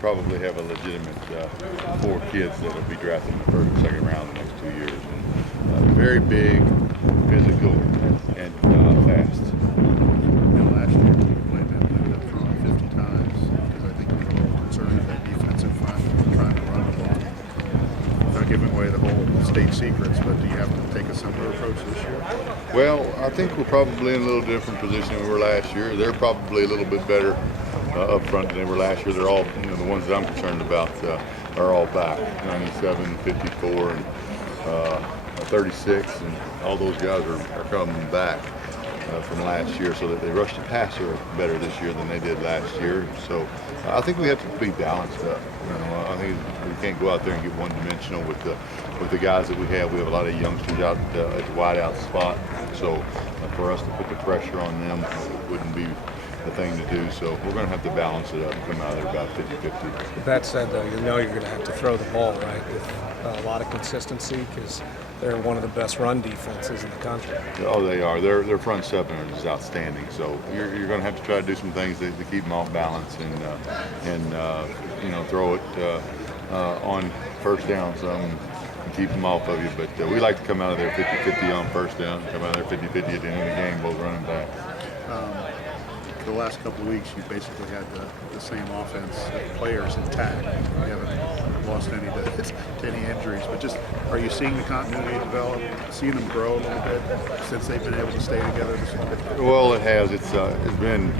probably have a legitimate 4 kids that will be drafted in the first and second round in the next 2 years. And, very big, physical, and fast. And last year we played them, ended up throwing 50 times because I think we were a little concerned with that defensive front trying to run the ball. Without giving away the whole state secrets, but do you have to take a similar approach this year? Well, I think we're probably in a little different position than we were last year. They're probably a little bit better up front than they were last year. They're all, the ones that I'm concerned about are all back. 97, 54, and 36, and all those guys are coming back from last year, so that they rush the passer better this year than they did last year. So I think we have to be balanced up. I think we can't go out there and get one-dimensional with the guys that we have. We have a lot of youngsters out at the wide-out spot, so for us to put the pressure on them wouldn't be the thing to do. So we're going to have to balance it up and come out of there about 50-50. With that said, though, you're going to have to throw the ball, right, with a lot of consistency, because they're one of the best run defenses in the country. Oh, they are. Their front seven is outstanding. So you're going to have to try to do some things to keep them off balance and throw it on first down some and keep them off of you. But we like to come out of there 50-50 on first down, come out of there 50-50 at the end of the game, both running back. The last couple of weeks, you basically had the same offense players intact. You haven't lost any to any injuries, but just are you seeing the continuity develop, seeing them grow a little bit since they've been able to stay together this long? Well, it has. It's been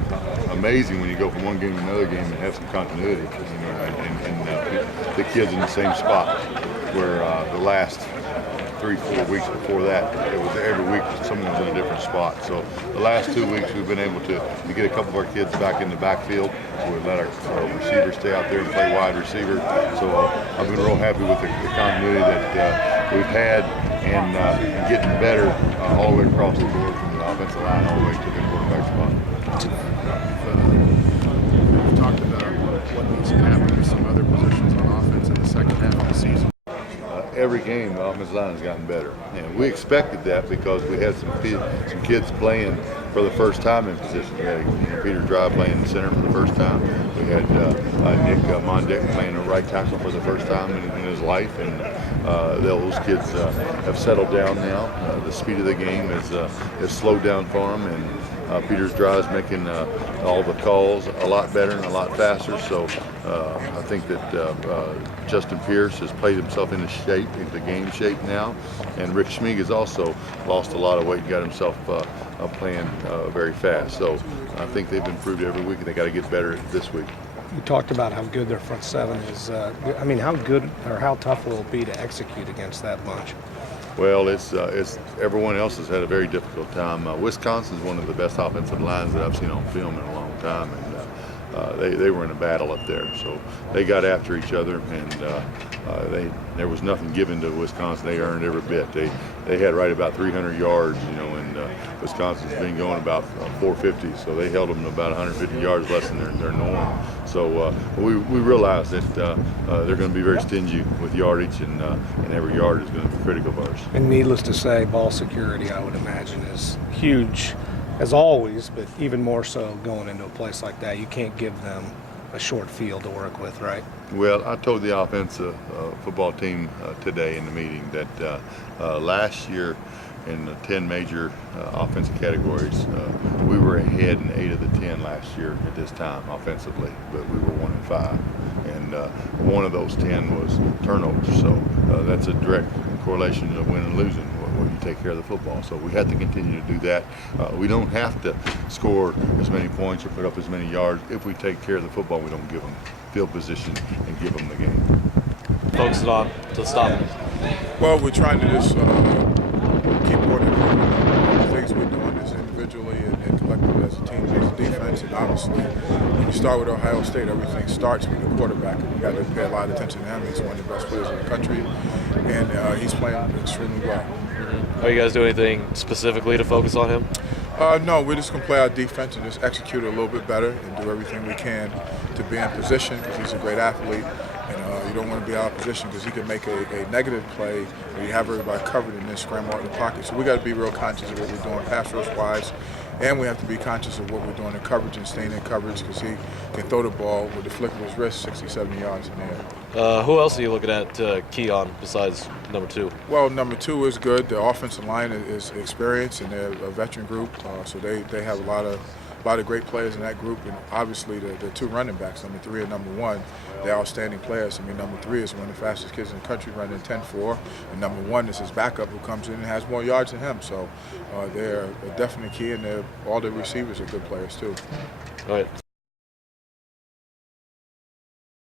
amazing when you go from one game to another game and have some continuity, and the kids in the same spot, where the last 3-4 weeks before that, it was every week someone was in a different spot. So the last 2 weeks we've been able to get a couple of our kids back in the backfield. So we let our receivers stay out there and play wide receiver. So I've been real happy with the continuity that we've had and getting better all the way across the board, from the offensive line all the way to the quarterback spot. We've talked about what needs to happen with some other positions on offense in the second half of the season. Every game, the offensive line has gotten better, and we expected that because we had some kids playing for the first time in position. We had Peter Dry playing in center for the first time. We had Nick Mondek playing the right tackle for the first time in his life, and those kids have settled down now. The speed of the game has slowed down for them, and Peter's Dry is making all the calls a lot better and a lot faster. So I think that Justin Pierce has played himself into shape, into game shape now, and Rick Schmieg has also lost a lot of weight and got himself playing very fast. So I think they've improved every week, and they got to get better this week. You talked about how good their front seven is. How good or how tough will it be to execute against that bunch? Well, it's everyone else has had a very difficult time. Wisconsin's one of the best offensive lines that I've seen on film in a long time, and they were in a battle up there. So they got after each other, and there was nothing given to Wisconsin. They earned every bit. They had right about 300 yards, and Wisconsin's been going about 450, so they held them to about 150 yards less than their norm. So we realized that they're going to be very stingy with yardage, and every yard is going to be critical for us. And needless to say, ball security, I would imagine, is huge, as always, but even more so going into a place like that. You can't give them a short field to work with, right? Well, I told the offensive football team today in the meeting that last year in the 10 major offensive categories, we were ahead in 8 of the 10 last year at this time offensively, but we were 1 and 5, and one of those 10 was turnovers. So that's a direct correlation of winning and losing when you take care of the football. So we have to continue to do that. We don't have to score as many points or put up as many yards. If we take care of the football, we don't give them field position and give them the game. Focus it on to stop them. Well, we're trying to just keep on improving the things we're doing as individually and collectively as a team, as a defense. And obviously, when you start with Ohio State, everything starts with the quarterback. We've got to pay a lot of attention to him. He's one of the best players in the country, and he's playing extremely well. Are you guys doing anything specifically to focus on him? No, we're just going to play our defense and just execute it a little bit better and do everything we can to be in position, because he's a great athlete. And you don't want to be out of position because he can make a negative play where you have everybody covered and then scramble out in the pocket. So we got to be real conscious of what we're doing pass rush wise and we have to be conscious of what we're doing in coverage and staying in coverage because he can throw the ball with the flick of his wrist 60, 70 yards in the air. Who else are you looking at to key on besides number 2? Well, number 2 is good. The offensive line is experienced, and they're a veteran group, so they have a lot of great players in that group, and obviously the 2 running backs, number 3 and number 1, they're outstanding players. I mean, number 3 is one of the fastest kids in the country, running 10.4, and number 1 is his backup who comes in and has more yards than him. So they're a definite key, and all the receivers are good players too. All right.